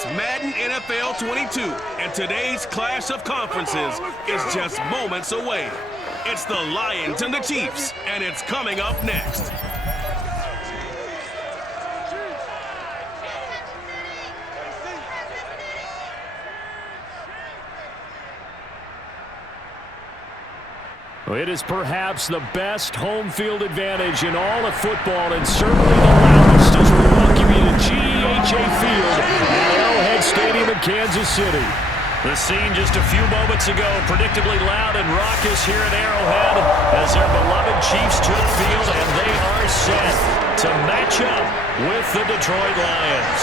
It's Madden NFL 22, and today's clash of conferences is just moments away. It's the Lions and the Chiefs, and it's coming up next. It is perhaps the best home field advantage in all of football, and certainly the loudest as we welcome you to GEHA Field at Arrowhead Stadium in Kansas City. The scene just a few moments ago, predictably loud and raucous here at Arrowhead as their beloved Chiefs took field, and they are set to match up with the Detroit Lions.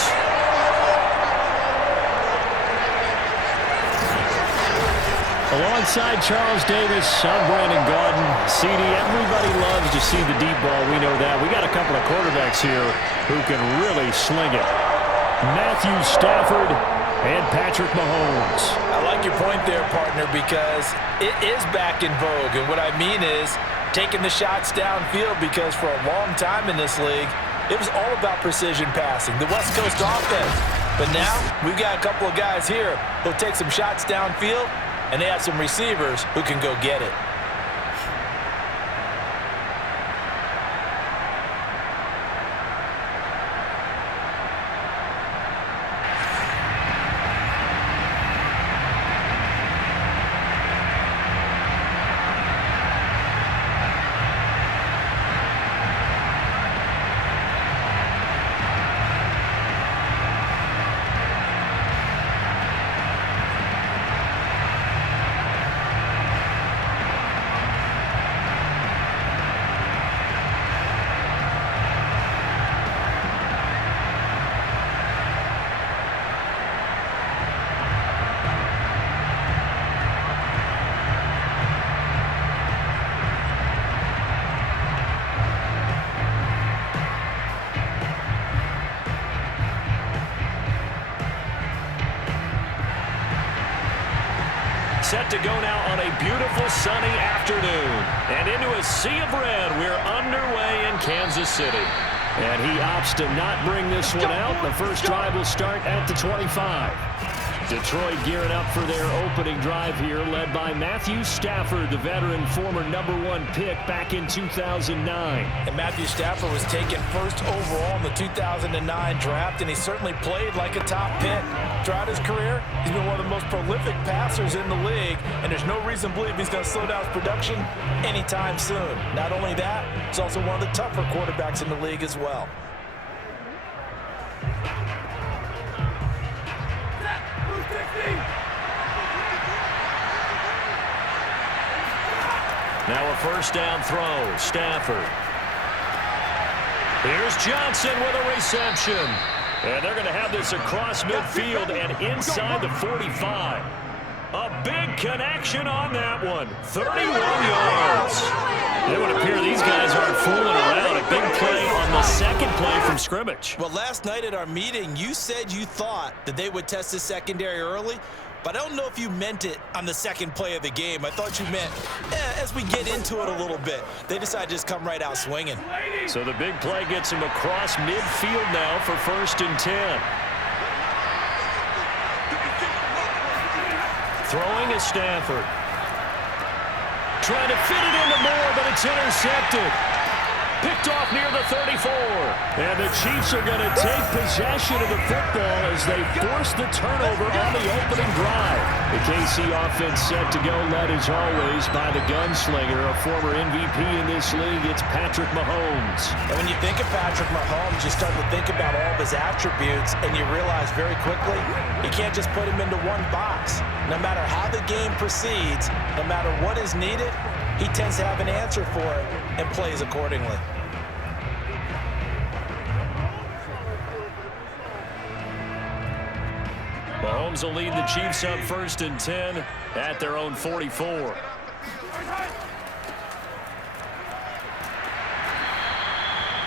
Alongside Charles Davis, I'm Brandon Gaudin. CD, everybody loves to see the deep ball. We know that. We got a couple of quarterbacks here who can really sling it. Matthew Stafford and Patrick Mahomes. I like your point there, partner, because it is back in vogue. And what I mean is taking the shots downfield, because for a long time in this league, it was all about precision passing, the West Coast offense. But now we've got a couple of guys here who'll take some shots downfield, and they have some receivers who can go get it. Set to go now on a beautiful sunny afternoon. And into a sea of red, we're underway in Kansas City. And he opts to not bring this one out. The first drive will start at the 25. Detroit gearing up for their opening drive here, led by Matthew Stafford, the veteran, former #1 pick back in 2009. And Matthew Stafford was taken first overall in the 2009 draft, and he certainly played like a top pick. Throughout his career, he's been one of the most prolific passers in the league, and there's no reason to believe he's going to slow down his production anytime soon. Not only that, he's also one of the tougher quarterbacks in the league as well. Now a first down throw, Stafford. Here's Johnson with a reception. And they're going to have this across midfield and inside the 45. A big connection on that one. 31 yards. It would appear these guys aren't fooling around. A big play on the second play from scrimmage. Well, last night at our meeting, you said you thought that they would test the secondary early, but I don't know if you meant it on the second play of the game. I thought you meant as we get into it a little bit. They decided to just come right out swinging. So the big play gets him across midfield now for 1st and 10. Throwing is Stafford. Trying to fit it into Moore, but it's intercepted. Picked off near the 34. And the Chiefs are going to take possession of the football as they force the turnover on the opening drive. The KC offense set to go, led as always by the gunslinger, a former MVP in this league. It's Patrick Mahomes. And when you think of Patrick Mahomes, you start to think about all of his attributes, and you realize very quickly you can't just put him into one box. No matter how the game proceeds, no matter what is needed, he tends to have an answer for it and plays accordingly. Mahomes will lead the Chiefs up 1st and 10 at their own 44.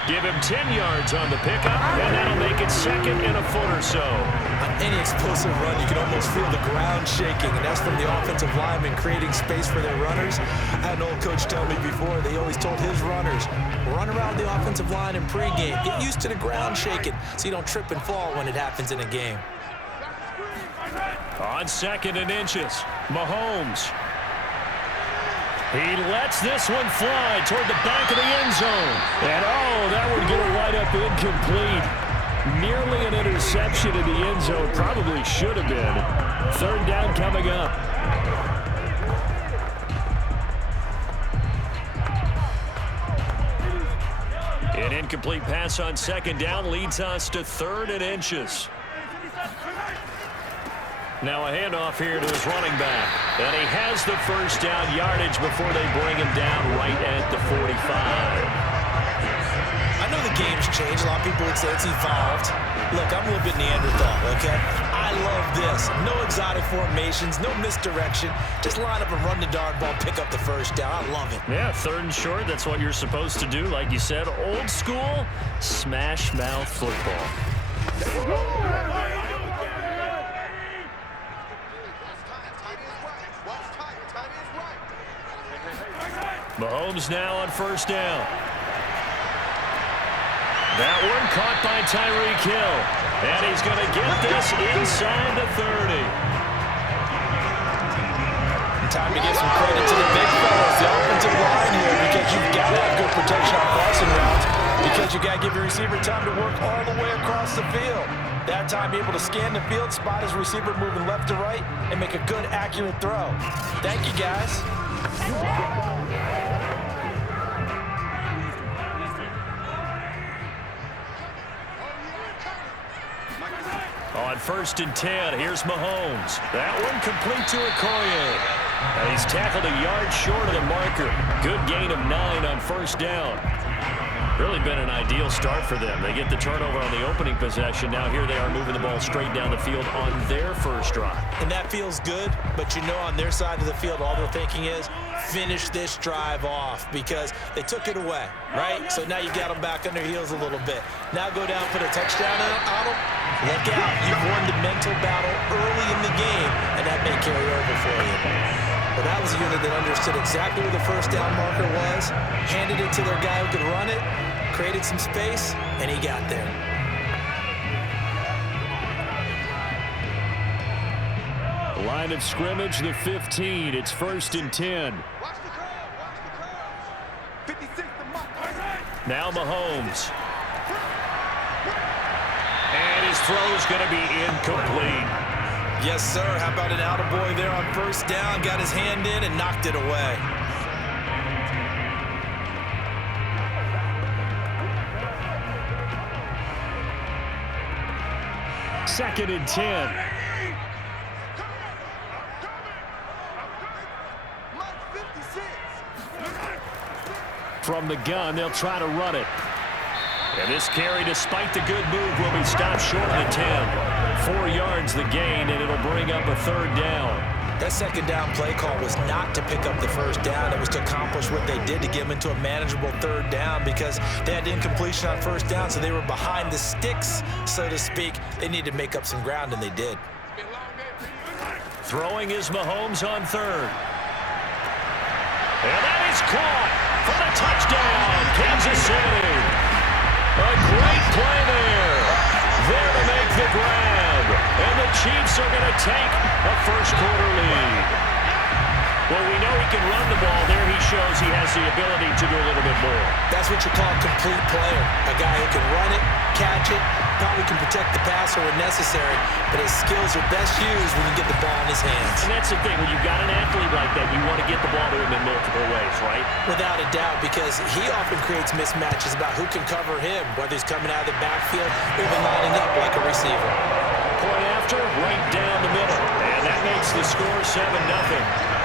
Give him 10 yards on the pickup, and that'll make it 2nd and a foot or so. On any explosive run, you can almost feel the ground shaking, and that's from the offensive linemen creating space for their runners. I had an old coach tell me before, they always told his runners, run around the offensive line in pregame. Get used to the ground shaking so you don't trip and fall when it happens in a game. On 2nd and inches, Mahomes. He lets this one fly toward the back of the end zone. And, that would get a wide up incomplete. Nearly an interception in the end zone. Probably should have been. 3rd down coming up. An incomplete pass on 2nd down leads us to 3rd and inches. Now a handoff here to his running back. And he has the 1st down yardage before they bring him down right at the 45. I know the game's changed. A lot of people would say it's evolved. Look, I'm a little bit Neanderthal, okay? I love this. No exotic formations, no misdirection. Just line up and run the darn ball, pick up the 1st down. I love it. Yeah, 3rd and short, that's what you're supposed to do. Like you said, old school, smash mouth football. Mahomes now on 1st down. That one caught by Tyreek Hill. And he's going to get this inside the 30. Time to give some credit to the big fellas, the offensive line here, because you've got to have good protection on crossing routes, because you got to give your receiver time to work all the way across the field. That time, be able to scan the field, spot his receiver moving left to right, and make a good, accurate throw. Thank you, guys. On 1st and 10, here's Mahomes. That one complete to Okoye. And he's tackled a yard short of the marker. Good gain of 9 on 1st down. Really been an ideal start for them. They get the turnover on the opening possession. Now here they are moving the ball straight down the field on their 1st drive. And that feels good, but you know on their side of the field, all they're thinking is finish this drive off because they took it away, right? So now you got them back on their heels a little bit. Now go down, put a touchdown on them. Look out. You've won the mental battle early in the game, and that may carry over for you. Well, that was a unit that understood exactly where the 1st down marker was, handed it to their guy who could run it, created some space, and he got there. The line of scrimmage, the 15. It's 1st and 10. Now Mahomes. And his throw's going to be incomplete. Yes, sir. How about an attaboy there on 1st down? Got his hand in and knocked it away. Second and 10. From the gun, they'll try to run it. And this carry, despite the good move, will be stopped short of the 10. 4 yards the gain, and it'll bring up a 3rd down. That 2nd down play call was not to pick up the 1st down. It was to accomplish what they did to get them into a manageable 3rd down because they had incompletion on 1st down, so they were behind the sticks, so to speak. They needed to make up some ground, and they did. Throwing is Mahomes on 3rd. And that is caught for the touchdown, Kansas City. A great play there. There to make the grab. And the Chiefs are going to take a 1st quarter lead. Well, we know he can run the ball. There he shows he has the ability to do a little bit more. That's what you call a complete player. A guy who can run it, catch it, probably can protect the passer when necessary, but his skills are best used when you get the ball in his hands. And that's the thing. When you've got an athlete like that, you want to get the ball to him in multiple ways, right? Without a doubt, because he often creates mismatches about who can cover him, whether he's coming out of the backfield or even lining up like a receiver. Point after, right down the middle. And that makes the score 7-0.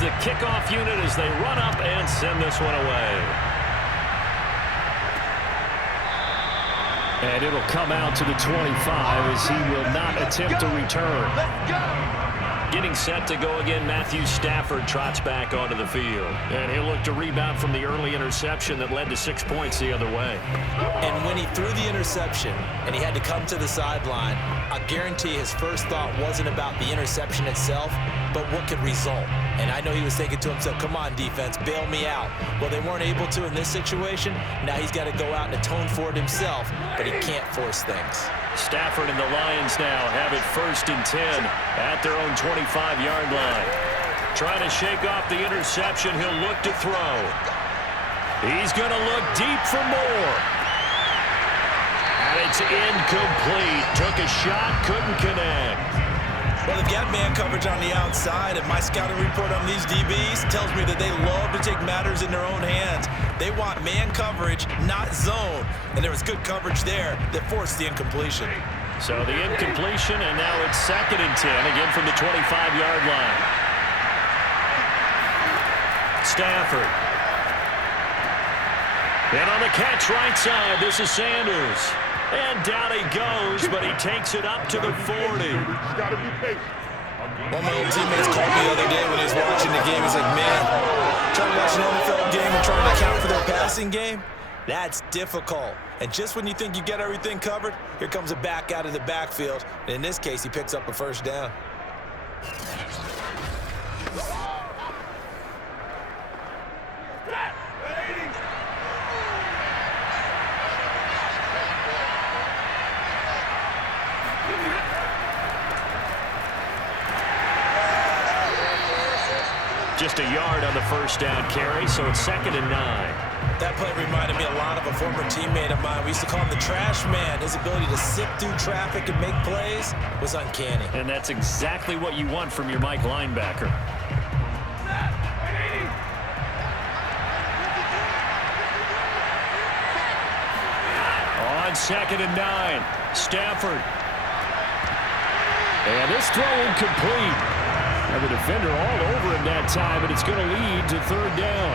The kickoff unit as they run up and send this one away. And it'll come out to the 25 as he will not attempt to return. Getting set to go again, Matthew Stafford trots back onto the field. And he'll look to rebound from the early interception that led to 6 points the other way. And when he threw the interception and he had to come to the sideline, I guarantee his first thought wasn't about the interception itself, but what could result. And I know he was thinking to himself, come on, defense, bail me out. Well, they weren't able to in this situation. Now he's got to go out and atone for it himself, but he can't force things. Stafford and the Lions now have it 1st and 10 at their own 25-yard line. Trying to shake off the interception. He'll look to throw. He's going to look deep for more. And it's incomplete. Took a shot, couldn't connect. Well, they've got man coverage on the outside, and my scouting report on these DBs tells me that they love to take matters in their own hands. They want man coverage, not zone. And there was good coverage there that forced the incompletion. So the incompletion, and now it's 2nd and 10, again from the 25-yard line. Stafford. And on the catch right side, this is Sanders. And down he goes, but he takes it up to the 40. One of my old teammates called me the other day when he was watching the game. He's like, man, trying to watch an NFL game and trying to account for their passing game, that's difficult. And just when you think you get everything covered, here comes a back out of the backfield. And in this case, he picks up a first down. Just a yard on the first down carry, so it's 2nd and 9. That play reminded me a lot of a former teammate of mine. We used to call him the trash man. His ability to sift through traffic and make plays was uncanny. And that's exactly what you want from your Mike linebacker. On 2nd and 9, Stafford. And this throw incomplete. And the defender all over him that time, and it's going to lead to 3rd down.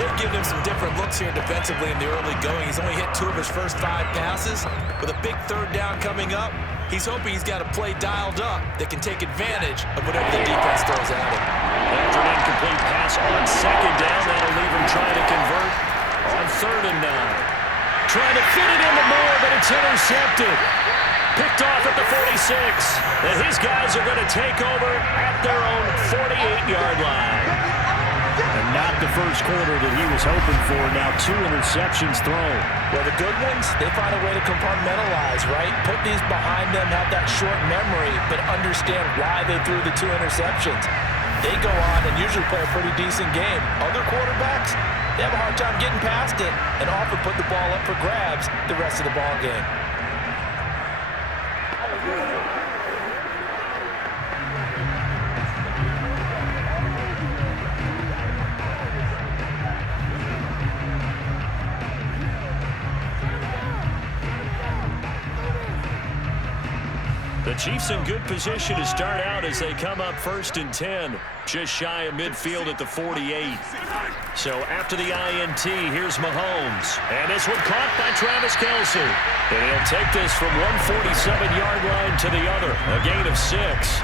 They've given him some different looks here defensively in the early going. He's only hit 2 of his first 5 passes. With a big 3rd down coming up, he's hoping he's got a play dialed up that can take advantage of whatever the defense throws at him. After an incomplete pass on 2nd down, that'll leave him trying to convert on 3rd and 9. Trying to fit it into Moore, but it's intercepted. Picked off at the 46. And his guys are going to take over at their own 48-yard line. And not the first quarter that he was hoping for. Now 2 interceptions thrown. Well, the good ones, they find a way to compartmentalize, right? Put these behind them, have that short memory, but understand why they threw the 2 interceptions. They go on and usually play a pretty decent game. Other quarterbacks, they have a hard time getting past it and often put the ball up for grabs the rest of the ball game. The Chiefs in good position to start out as they come up 1st and 10, just shy of midfield at the 48. So after the INT, here's Mahomes. And this one caught by Travis Kelce. And he'll take this from 147-yard line to the other, a gain of 6.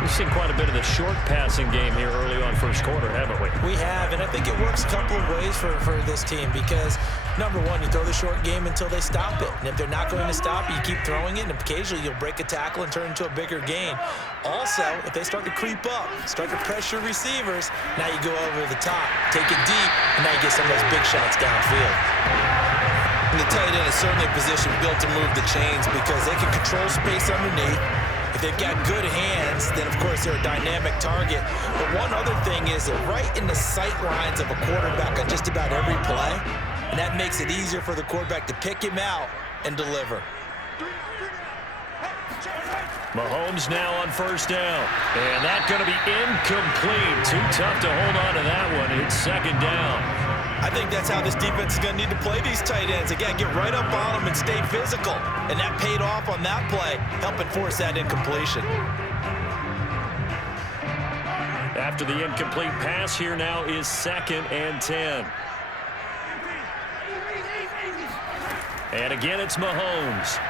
We've seen quite a bit of the short passing game here early on first quarter, haven't we? We have, and I think it works a couple of ways for this team because, number one, you throw the short game until they stop it. And if they're not going to stop it, you keep throwing it, and occasionally you'll break a tackle and turn into a bigger gain. Also, if they start to creep up, start to pressure receivers, now you go over the top, take it deep, and now you get some of those big shots downfield. And the tight end is certainly a position built to move the chains because they can control space underneath. If they've got good hands, then, of course, they're a dynamic target. But one other thing is they're right in the sight lines of a quarterback on just about every play, and that makes it easier for the quarterback to pick him out and deliver. Mahomes now on 1st down. And that's going to be incomplete. Too tough to hold on to that one. It's 2nd down. I think that's how this defense is going to need to play these tight ends. They got to get right up on them and stay physical. And that paid off on that play, helping force that incompletion. After the incomplete pass, here now is 2nd and 10. And again, it's Mahomes.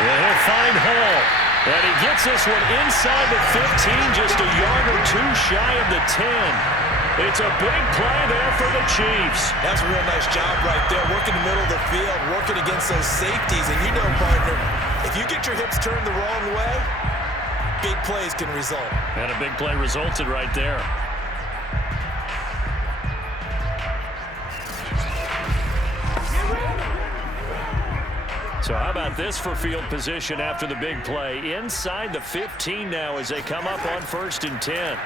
And he'll find Hall. And he gets this one inside the 15, just a yard or two shy of the 10. It's a big play there for the Chiefs. That's a real nice job right there, working the middle of the field, working against those safeties. And you know, partner, if you get your hips turned the wrong way, big plays can result. And a big play resulted right there. So how about this for field position after the big play? Inside the 15 now as they come up on 1st and 10.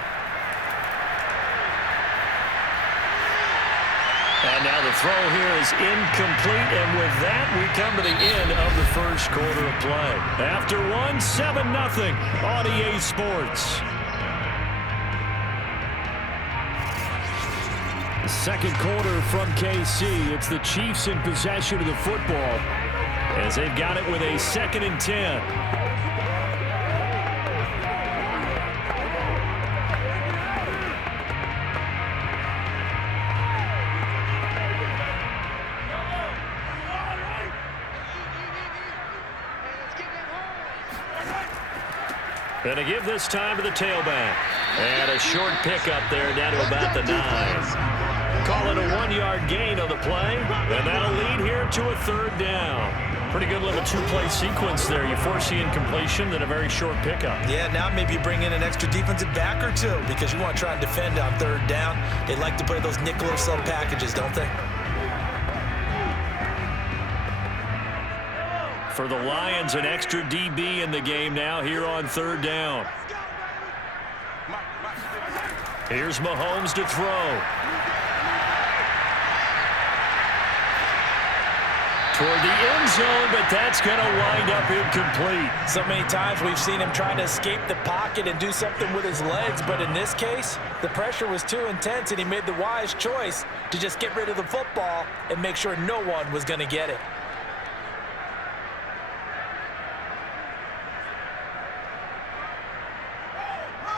And now the throw here is incomplete, and with that, we come to the end of the first quarter of play. After one, 7-0 on EA Sports. The second quarter from KC. It's the Chiefs in possession of the football as they've got it with a 2nd and 10. Going to give this time to the tailback. And a short pickup there down to about the 9. Call it a 1-yard gain on the play. And that'll lead here to a 3rd down. Pretty good little 2-play sequence there. You force the incompletion, then a very short pickup. Yeah, now maybe you bring in an extra defensive back or two because you want to try and defend on 3rd down. They like to play those nickel or sub packages, don't they? For the Lions, an extra DB in the game now here on 3rd down. Here's Mahomes to throw. Toward the end zone, but that's going to wind up incomplete. So many times we've seen him trying to escape the pocket and do something with his legs, but in this case, the pressure was too intense, and he made the wise choice to just get rid of the football and make sure no one was going to get it.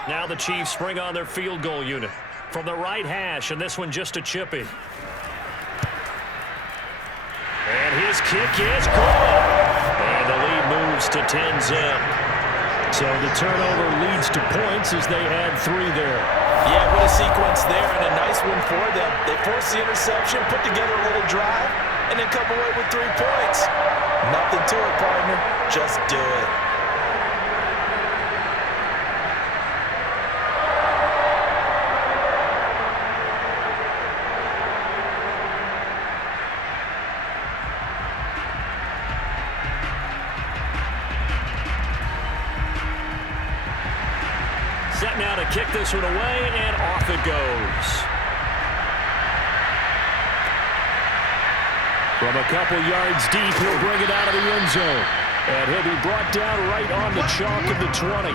Now the Chiefs bring on their field goal unit from the right hash, and this one just a chippy. And his kick is good. And the lead moves to 10-zip. So the turnover leads to points as they add 3 there. Yeah, what a sequence there, and a nice one for them. They force the interception, put together a little drive, and then come away with 3 points. Nothing to it, partner. Just do it. Set now to kick this one away, and off it goes. From a couple yards deep, he'll bring it out of the end zone. And he'll be brought down right on the chalk of the 20.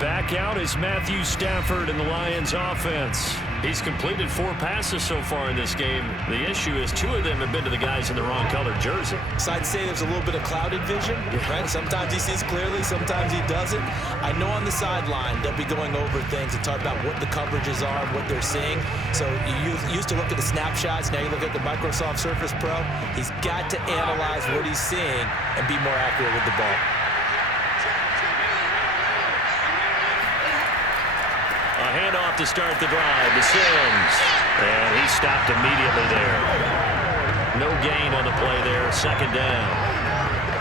Back out is Matthew Stafford in the Lions offense. He's completed 4 passes so far in this game. The issue is 2 of them have been to the guys in the wrong colored jersey. So I'd say there's a little bit of clouded vision, right? Sometimes he sees clearly, sometimes he doesn't. I know on the sideline they'll be going over things and talk about what the coverages are, what they're seeing. So you used to look at the snapshots, now you look at the Microsoft Surface Pro. He's got to analyze what he's seeing and be more accurate with the ball. A handoff to start the drive to Sims. And he stopped immediately there. No gain on the play there. 2nd down.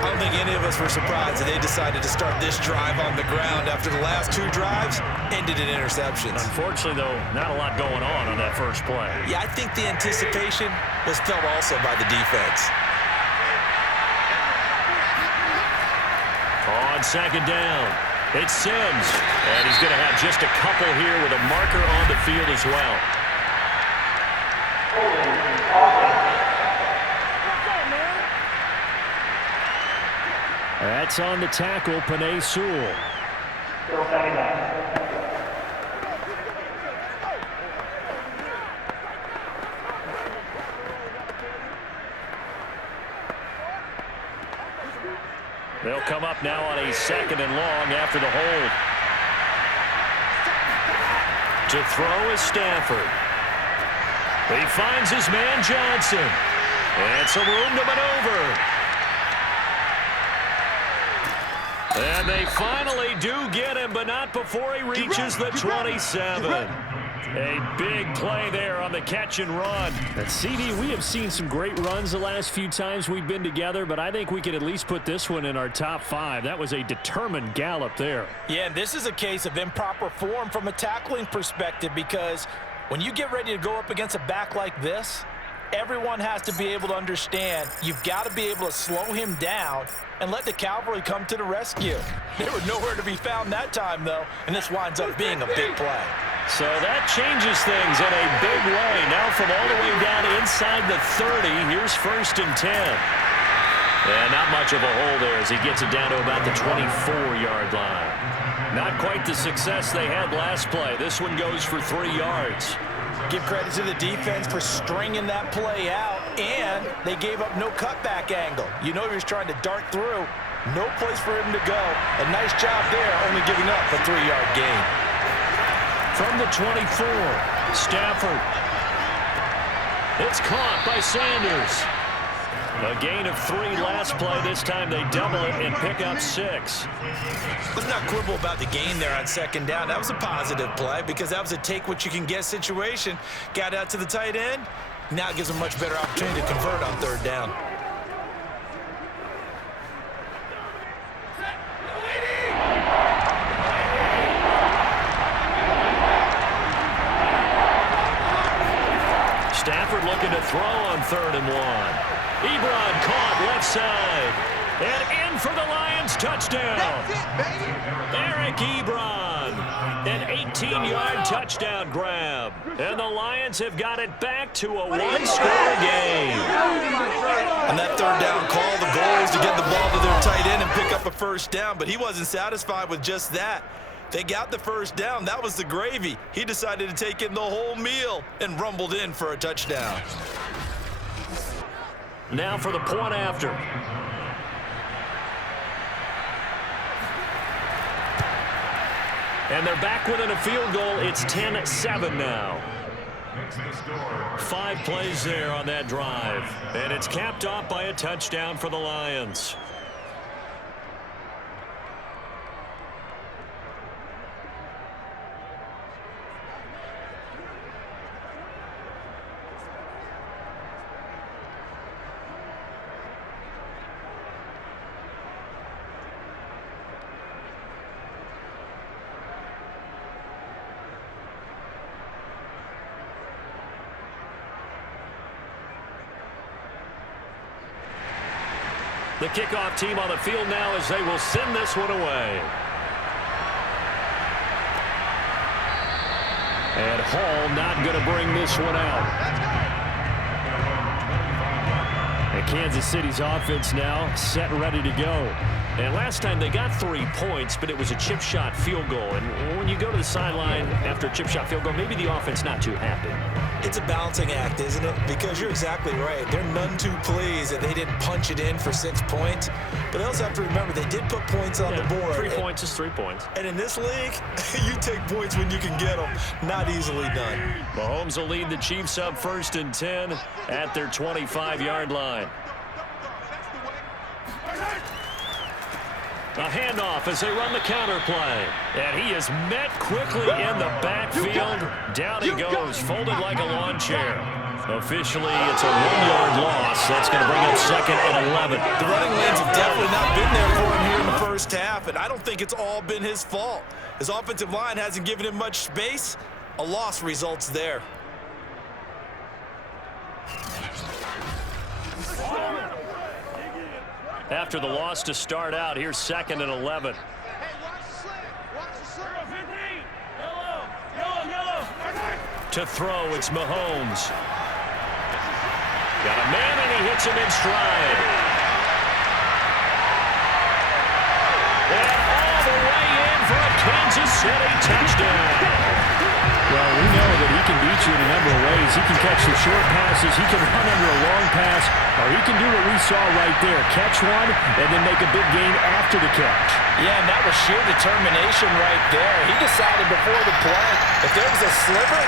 I don't think any of us were surprised that they decided to start this drive on the ground after the last 2 drives ended in interceptions. Unfortunately, though, not a lot going on that first play. Yeah, I think the anticipation was felt also by the defense. On 2nd down, it's Sims. And he's going to have just a couple here with a marker on the field as well. That's on the tackle, Penei Sewell. They'll come up now on a 2nd and long after the hold. To throw is Stafford. He finds his man Johnson. And some room to maneuver. And they finally do get him, but not before he reaches the 27. A big play there on the catch and run. And CD, we have seen some great runs the last few times we've been together, but I think we could at least put this one in our top 5. That was a determined gallop there. Yeah, and this is a case of improper form from a tackling perspective, because when you get ready to go up against a back like this, everyone has to be able to understand you've got to be able to slow him down and let the cavalry come to the rescue. They were nowhere to be found that time, though, and this winds up being a big play. So that changes things in a big way. Now from all the way down inside the 30, here's 1st and 10. And not much of a hole there as he gets it down to about the 24-yard line. Not quite the success they had last play. This one goes for 3 yards. Give credit to the defense for stringing that play out, and they gave up no cutback angle. You know he was trying to dart through. No place for him to go. A nice job there, only giving up a 3-yard gain. From the 24, Stafford. It's caught by Sanders. A gain of 3 last play. This time they double it and pick up 6. Let's not quibble about the gain there on 2nd down. That was a positive play because that was a take-what-you-can-get situation. Got out to the tight end. Now it gives them a much better opportunity to convert on 3rd down. Stafford looking to throw on 3rd and 1. Ebron caught left side. And in for the Lions touchdown. Eric Ebron. An 18-yard touchdown grab. And the Lions have got it back to a 1-score game. On that 3rd down call, the goal is to get the ball to their tight end and pick up a 1st down. But he wasn't satisfied with just that. They got the 1st down. That was the gravy. He decided to take in the whole meal and rumbled in for a touchdown. Now for the point after. And they're back within a field goal. It's 10-7 now. 5 plays there on that drive. And it's capped off by a touchdown for the Lions. The kickoff team on the field now as they will send this one away. And Hall not going to bring this one out. And Kansas City's offense now set and ready to go. And last time they got 3 points, but it was a chip shot field goal. And when you go to the sideline after a chip shot field goal, maybe the offense not too happy. It's a balancing act, isn't it? Because you're exactly right. They're none too pleased that they didn't punch it in for 6 points. But they also have to remember they did put points on the board. 3 points is 3 points. And in this league, you take points when you can get them. Not easily done. Mahomes will lead the Chiefs up 1st and 10 at their 25-yard line. A handoff as they run the counter play. And he is met quickly in the backfield. Down he goes, folded like a lawn chair. Officially, it's a 1-yard loss. That's going to bring up 2nd and 11. The running lanes have definitely not been there for him here in the 1st half, and I don't think it's all been his fault. His offensive line hasn't given him much space. A loss results there. After the loss to start out, here's 2nd and 11. To throw, it's Mahomes. Got a man, and he hits him in stride. And all the way in for a Kansas City touchdown. Well, we know that he can be beat you in a number of ways. He can catch the short passes, he can run under a long pass, or he can do what we saw right there, catch one and then make a big gain after the catch. Yeah, and that was sheer determination right there. He decided before the play, if there was a sliver,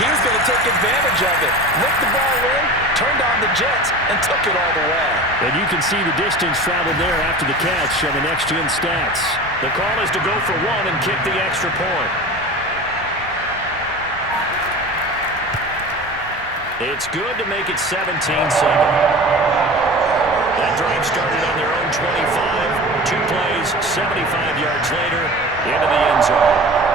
he was going to take advantage of it. Licked the ball in, turned on the jets, and took it all the way. And you can see the distance traveled there after the catch on the next-gen stats. The call is to go for one and kick the extra point. It's good to make it 17-7. That drive started on their own 25. 2 plays, 75 yards later, into the end zone.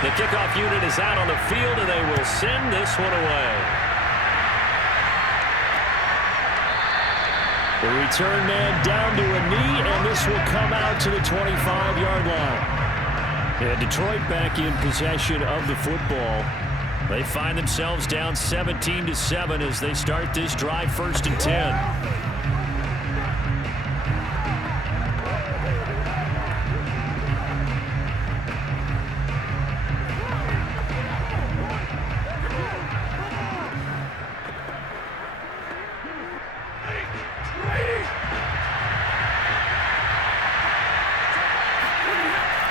The kickoff unit is out on the field, and they will send this one away. The return man down to a knee, and this will come out to the 25-yard line. And Detroit back in possession of the football. They find themselves down 17-7 as they start this drive 1st and 10.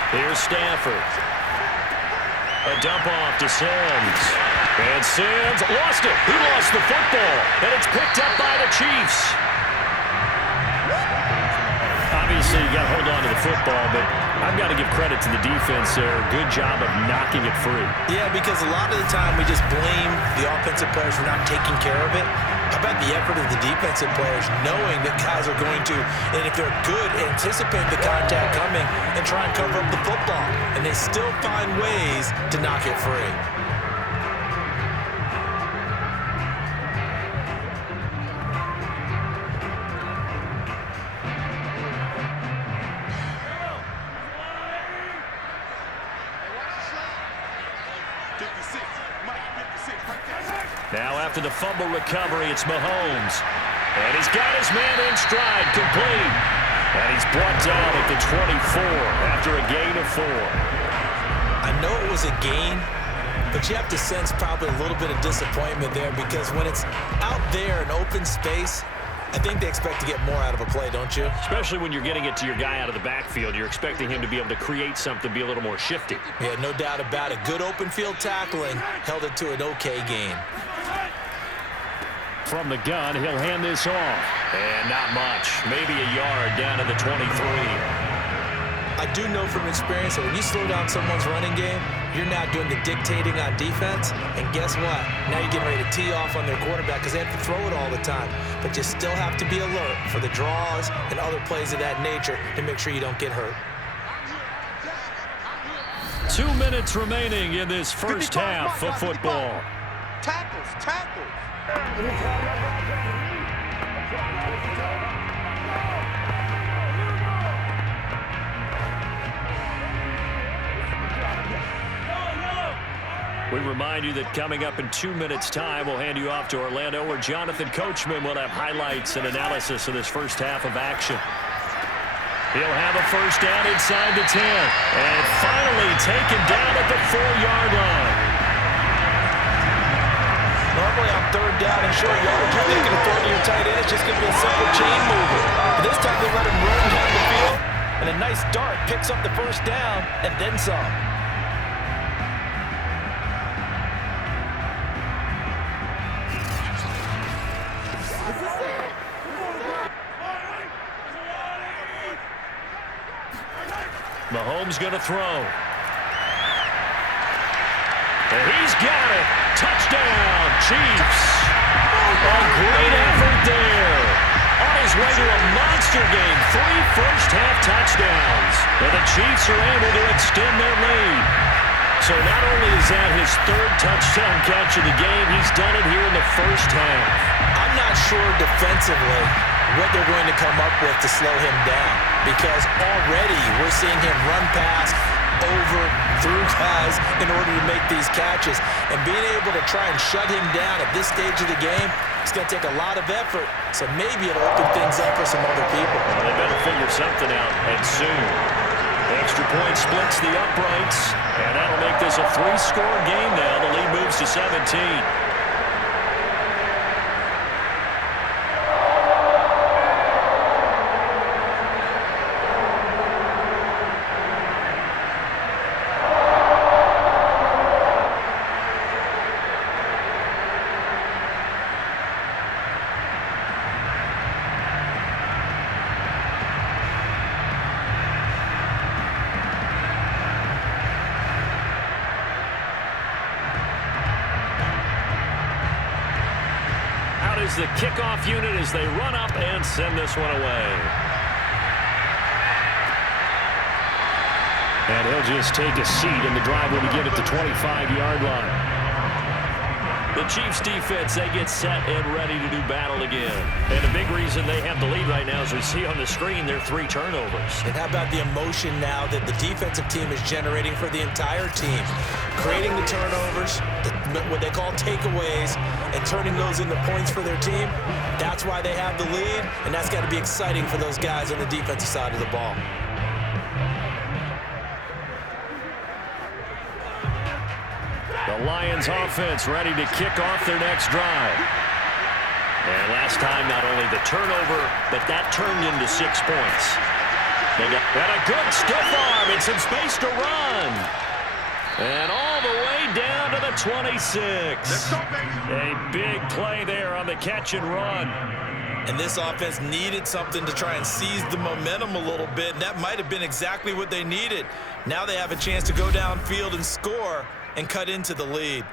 Here's Stafford. A dump off to Sims. And Sims lost it. He lost the football. And it's picked up by the Chiefs. Obviously, you got to hold on to the football, but I've got to give credit to the defense there. Good job of knocking it free. Yeah, because a lot of the time we just blame the offensive players for not taking care of it. How about the effort of the defensive players knowing that guys are going to, and if they're good, anticipate the contact coming and try and cover up the football. And they still find ways to knock it free. Now after the fumble recovery, it's Mahomes. And he's got his man in stride, complete. And he's brought down at the 24 after a gain of 4. I know it was a gain, but you have to sense probably a little bit of disappointment there because when it's out there in open space, I think they expect to get more out of a play, don't you? Especially when you're getting it to your guy out of the backfield. You're expecting him to be able to create something, be a little more shifty. Yeah, no doubt about it. Good open field tackling held it to an okay gain. From the gun, he'll hand this off. And not much. Maybe a yard down to the 23. I do know from experience that when you slow down someone's running game, you're now doing the dictating on defense. And guess what? Now you're getting ready to tee off on their quarterback because they have to throw it all the time. But you still have to be alert for the draws and other plays of that nature to make sure you don't get hurt. 2 minutes remaining in this first half of football. Tackles. We remind you that coming up in 2 minutes' time, we'll hand you off to Orlando, where Jonathan Coachman will have highlights and analysis of this first half of action. He'll have a first down inside the 10. And finally taken down at the 4-yard line. Normally on 3rd down and short yardage, you're thinking of throwing to your tight end. It's just going to be a simple chain mover. But this time they let him roll down the field. And a nice dart picks up the first down and then some. Mahomes going to throw. And he's got it. Touchdown, Chiefs. A great effort there. On his way to a monster game, 3 first-half touchdowns. And the Chiefs are able to extend their lead. So not only is that his third touchdown catch of the game, he's done it here in the first half. I'm not sure defensively what they're going to come up with to slow him down, because already we're seeing him run past, over, through guys in order to make these catches. And being able to try and shut him down at this stage of the game, it's going to take a lot of effort. So maybe it'll open things up for some other people. Well, they better figure something out, and soon. Extra point splits the uprights, and that'll make this a 3-score game now. The lead moves to 17. Is the kickoff unit as they run up and send this one away. And he'll just take a seat, and the drive will begin at the 25-yard line. The Chiefs defense, they get set and ready to do battle again. And a big reason they have the lead right now, as we see on the screen, their 3 turnovers. And how about the emotion now that the defensive team is generating for the entire team? Creating the turnovers, what they call takeaways, and turning those into points for their team. That's why they have the lead, and that's got to be exciting for those guys on the defensive side of the ball. The Lions offense ready to kick off their next drive. And last time, not only the turnover, but that turned into 6 points. They got a good stiff arm and some space to run. And all the way down to the 26. A big play there on the catch and run. And this offense needed something to try and seize the momentum a little bit. And that might have been exactly what they needed. Now they have a chance to go downfield and score and cut into the lead.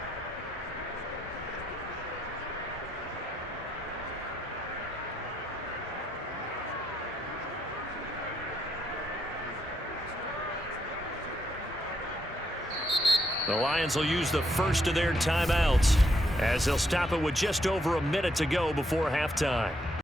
The Lions will use the first of their timeouts as they'll stop it with just over a minute to go before halftime.